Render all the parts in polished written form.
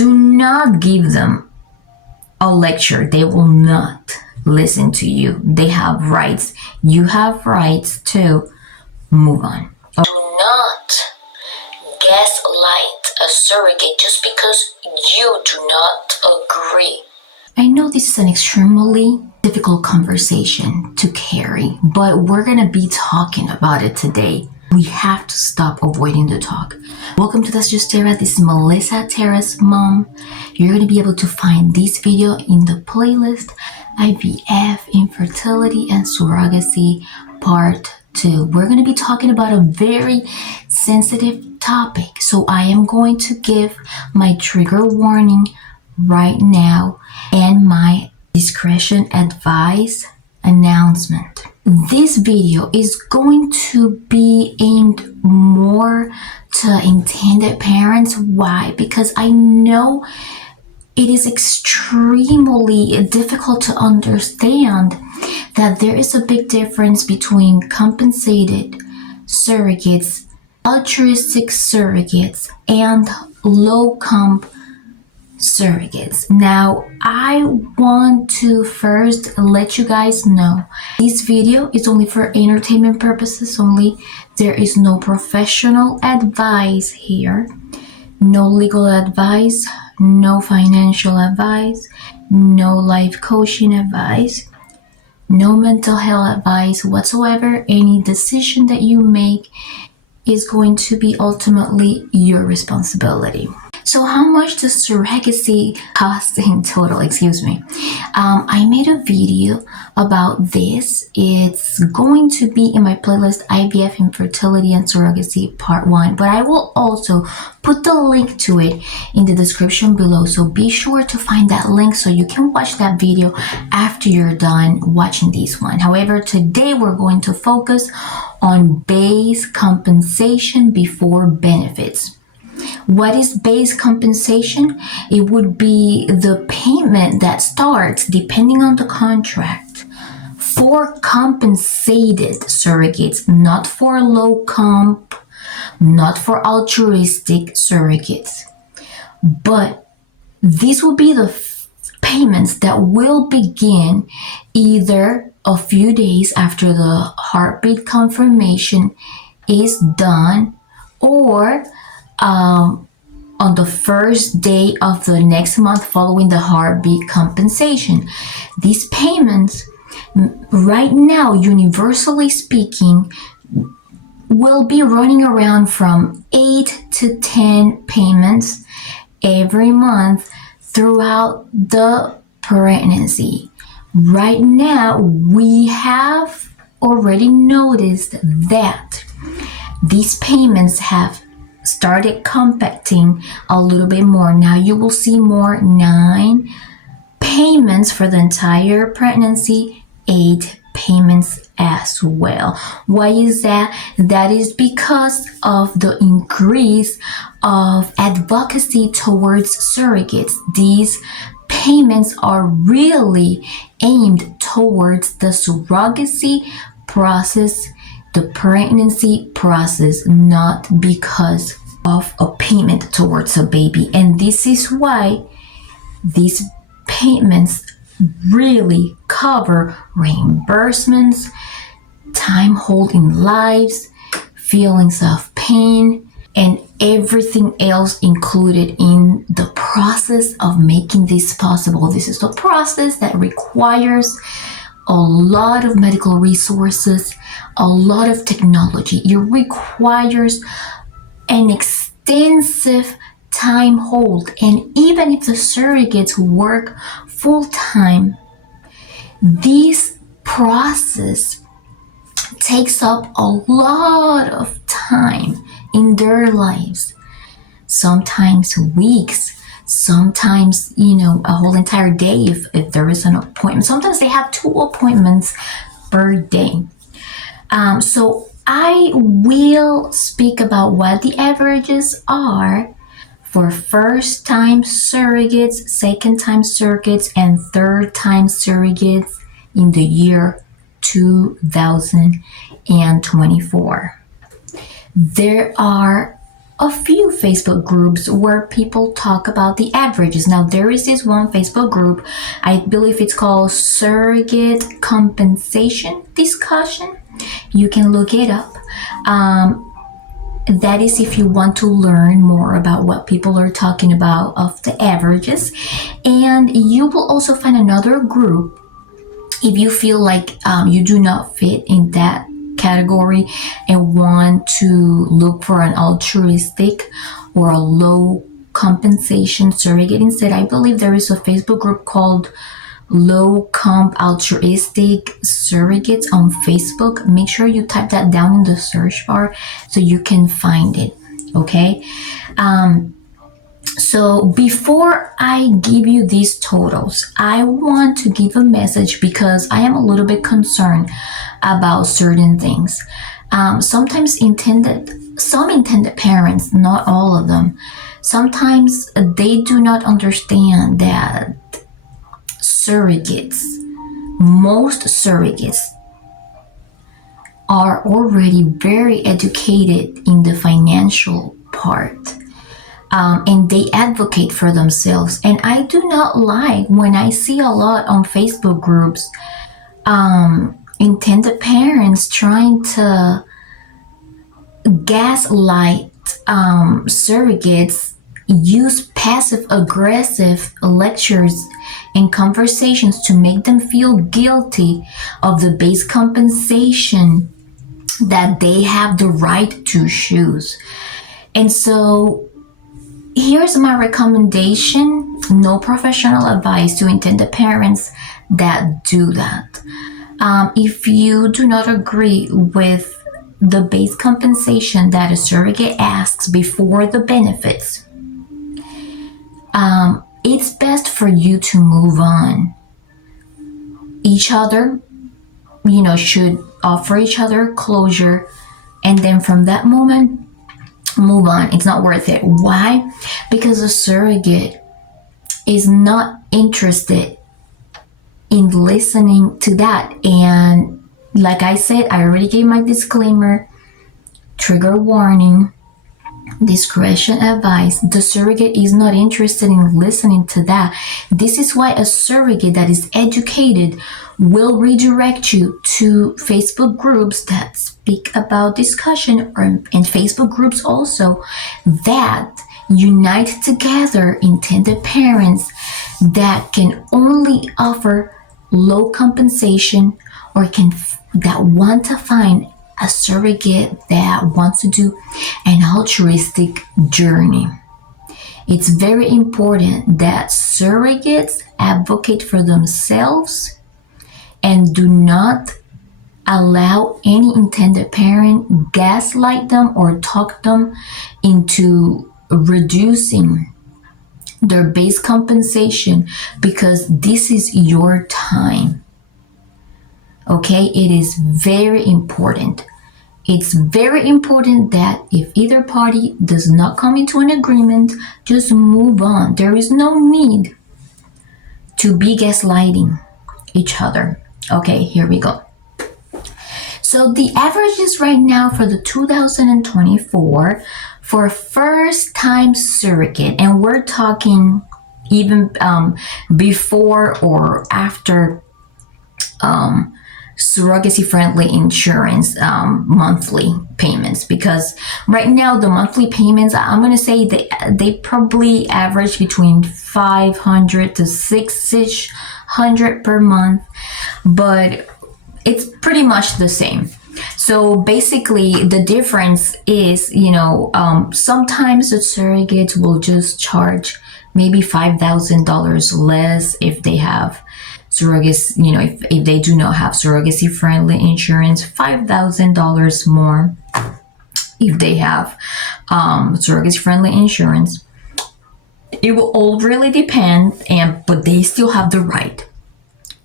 Do not give them a lecture. They will not listen to you. They have rights. You have rights too. Move on. Do not gaslight a surrogate just because you do not agree. I know this is an extremely difficult conversation to carry, but we're going to be talking about it today. We have to stop avoiding the talk. Welcome to That's Just Tara. This is Melissa, Tara's mom. You're going to be able to find this video in the playlist IVF, Infertility, and Surrogacy Part 2. We're going to be talking about a very sensitive topic. So I am going to give my trigger warning right now and my discretion advice announcement. This video is going to be aimed more to intended parents. Why? Because I know it is extremely difficult to understand that there is a big difference between compensated surrogates, altruistic surrogates, and low comp surrogates. Now, I want to first let you guys know this video is only for entertainment purposes only. There is no professional advice here, no legal advice, no financial advice, no life coaching advice, no mental health advice whatsoever. Any decision that you make is going to be ultimately your responsibility. So how much does surrogacy cost in total? I made a video about this. It's going to be in my playlist IVF, Infertility, and Surrogacy Part 1, but I will also put the link to it in the description below. So be sure to find that link so you can watch that video after you're done watching this one. However, today we're going to focus on base compensation before benefits. What is base compensation? It would be the payment that starts, depending on the contract, for compensated surrogates, not for low comp, not for altruistic surrogates. But these will be the payments that will begin either a few days after the heartbeat confirmation is done, or on the first day of the next month following the heartbeat compensation. These payments, right now, universally speaking, will be running around from 8 to 10 payments every month throughout the pregnancy. Right now, we have already noticed that these payments have started compacting a little bit more. Now you will see more 9 payments for the entire pregnancy, 8 payments as well. Why is that? That is because of the increase of advocacy towards surrogates. These payments are really aimed towards the surrogacy process, the pregnancy process, not because of a payment towards a baby. And this is why these payments really cover reimbursements, time holding lives, feelings of pain, and everything else included in the process of making this possible. This is the process that requires a lot of medical resources, a lot of technology. It requires an extensive time hold. And even if the surrogates work full-time, this process takes up a lot of time in their lives. Sometimes weeks, sometimes, a whole entire day if there is an appointment. Sometimes they have 2 appointments per day. So I will speak about what the averages are for first-time surrogates, second-time surrogates, and third-time surrogates in the year 2024. There are a few Facebook groups where people talk about the averages. Now, there is this one Facebook group, I believe it's called Surrogate Compensation Discussion. You can look it up. That is if you want to learn more about what people are talking about of the averages. And you will also find another group if you feel like you do not fit in that category and want to look for an altruistic or a low compensation surrogate instead. I believe there is a Facebook group called Low Comp Altruistic Surrogates on Facebook. Make sure you type that down in the search bar so you can find it. Okay. So before I give you these totals, I want to give a message because I am a little bit concerned about certain things. Sometimes some intended parents, not all of them, sometimes they do not understand that most surrogates are already very educated in the financial part. And they advocate for themselves. And I do not like when I see a lot on Facebook groups, intended parents trying to gaslight surrogates, use passive aggressive lectures and conversations to make them feel guilty of the base compensation that they have the right to choose. And so here's my recommendation: no professional advice to intended parents that do that. If you do not agree with the base compensation that a surrogate asks before the benefits, it's best for you to move on. Each other, should offer each other closure, and then from that moment, move on. It's not worth it. Why? Because a surrogate is not interested in listening to that. And like I said, I already gave my disclaimer, trigger warning, discretion advice. The surrogate is not interested in listening to that. This is why a surrogate that is educated will redirect you to Facebook groups that speak about discussion, and Facebook groups also that unite together intended parents that can only offer low compensation or that want to find a surrogate that wants to do an altruistic journey. It's very important that surrogates advocate for themselves and do not allow any intended parent gaslight them or talk them into reducing their base compensation, because this is your time. Okay, it is very important. It's very important that if either party does not come into an agreement, just move on. There is no need to be gaslighting each other. Okay, here we go. So the averages right now for the 2024 for first-time surrogate, and we're talking even before or after surrogacy-friendly insurance monthly payments, because right now the monthly payments, I'm going to say they probably average between $500 to $600 per month, but it's pretty much the same. So basically the difference is, sometimes the surrogates will just charge maybe $5,000 less if they have surrogacy, if they do not have surrogacy friendly insurance, $5,000 more if they have surrogacy friendly insurance. It will all really depend, but they still have the right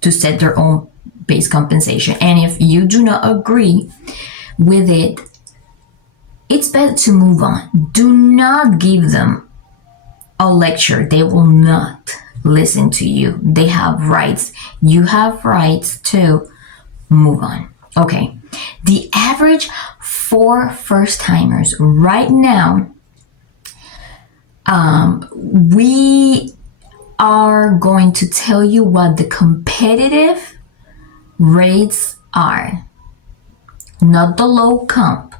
to set their own base compensation. And if you do not agree with it, it's better to move on. Do not give them a lecture. They will not listen to you. They have rights. You have rights to move on. Okay. The average for first timers right now We are going to tell you what the competitive rates are, not the low comp.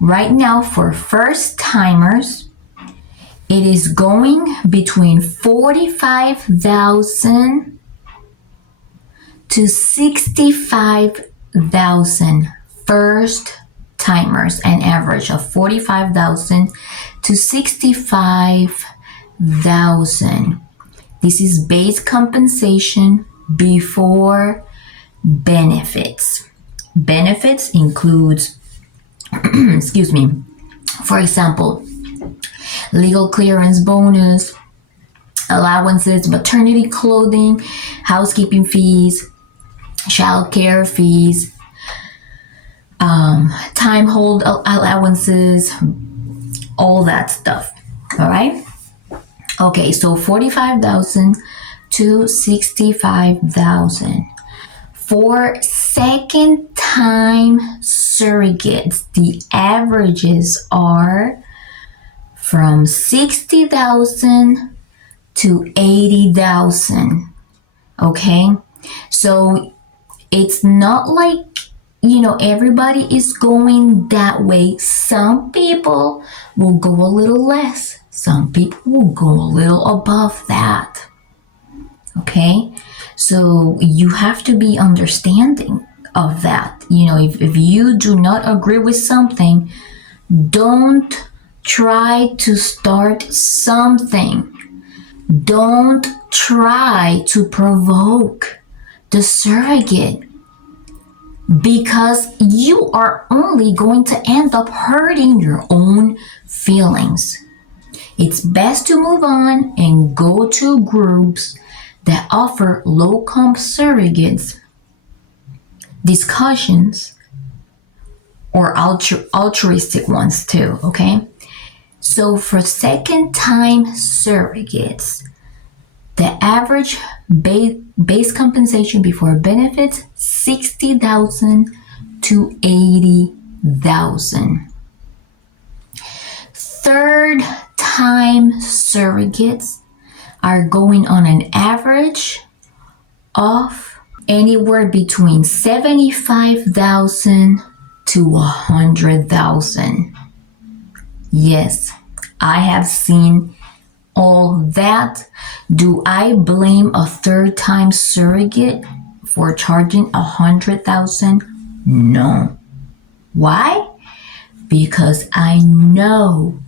Right now, for first timers, it is going between 45,000 to 65,000 first timers, an average of 45,000 to 65,000. This is base compensation before benefits. Benefits includes, excuse me, for example, legal clearance bonus, allowances, maternity clothing, housekeeping fees, childcare fees, time hold allowances, all that stuff. All right. Okay, so 45,000 to 65,000. For second time surrogates, the averages are from 60,000 to 80,000. Okay, so it's not like, everybody is going that way. Some people will go a little less, some people will go a little above that. Okay, so you have to be understanding of that. If you do not agree with something, don't try to start something. Don't try to provoke the surrogate, because you are only going to end up hurting your own feelings. It's best to move on and go to groups that offer low comp surrogates, discussions, or altruistic ones too, okay? So for second time surrogates, the average base compensation before benefits, 60,000 to 80,000. Third time surrogates are going on an average of anywhere between 75,000 to 100,000. Yes, I have seen all that. Do I blame a third time surrogate for charging 100,000? No. Why? Because I know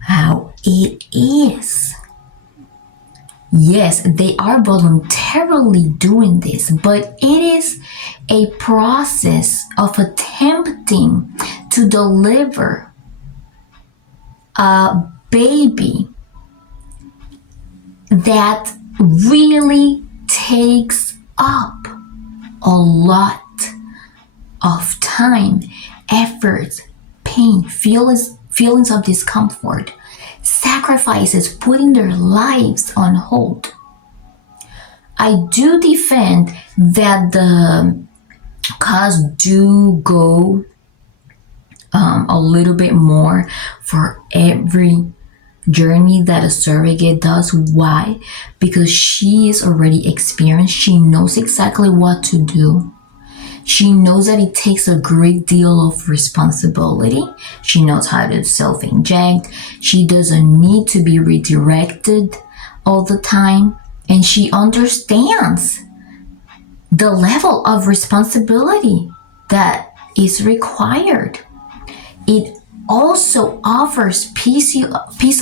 how it is. Yes, they are voluntarily doing this, but it is a process of attempting to deliver a baby that really takes up a lot of time, effort, pain, feelings of discomfort, sacrifices, putting their lives on hold. I do defend that the costs do go a little bit more for every journey that a surrogate does. Why? Because she is already experienced. She knows exactly what to do. She knows that it takes a great deal of responsibility. She knows how to self-inject. She doesn't need to be redirected all the time. And she understands the level of responsibility that is required. It also offers peace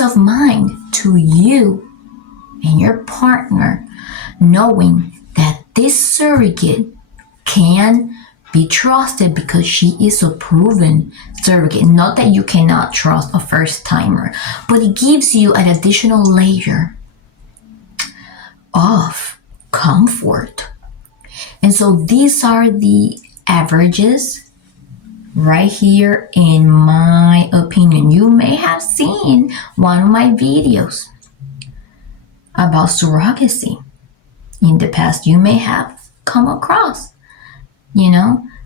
of mind to you and your partner, knowing that this surrogate can be trusted because she is a proven surrogate. Not that you cannot trust a first timer, but it gives you an additional layer of comfort. And so these are the averages right here, in my opinion. You may have seen one of my videos about surrogacy in the past. You may have come across.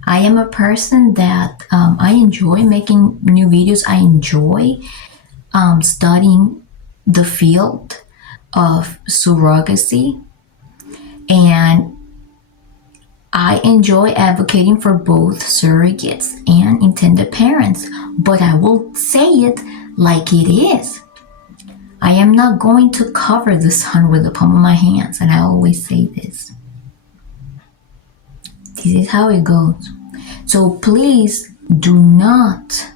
I am a person that I enjoy making new videos. I enjoy studying the field of surrogacy, and I enjoy advocating for both surrogates and intended parents, but I will say it like it is. I am not going to cover the sun with the palm of my hands, and I always say this. This is how it goes. So please do not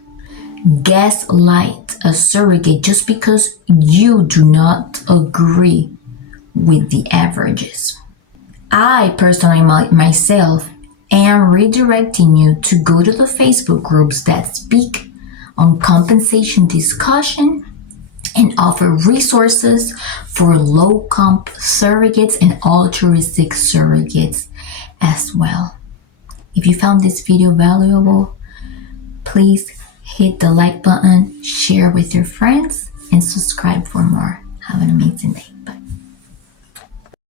gaslight a surrogate just because you do not agree with the averages. I personally myself am redirecting you to go to the Facebook groups that speak on compensation discussion and offer resources for low comp surrogates and altruistic surrogates as well. If you found this video valuable, please hit the like button, share with your friends, and subscribe for more. Have an amazing day. Bye.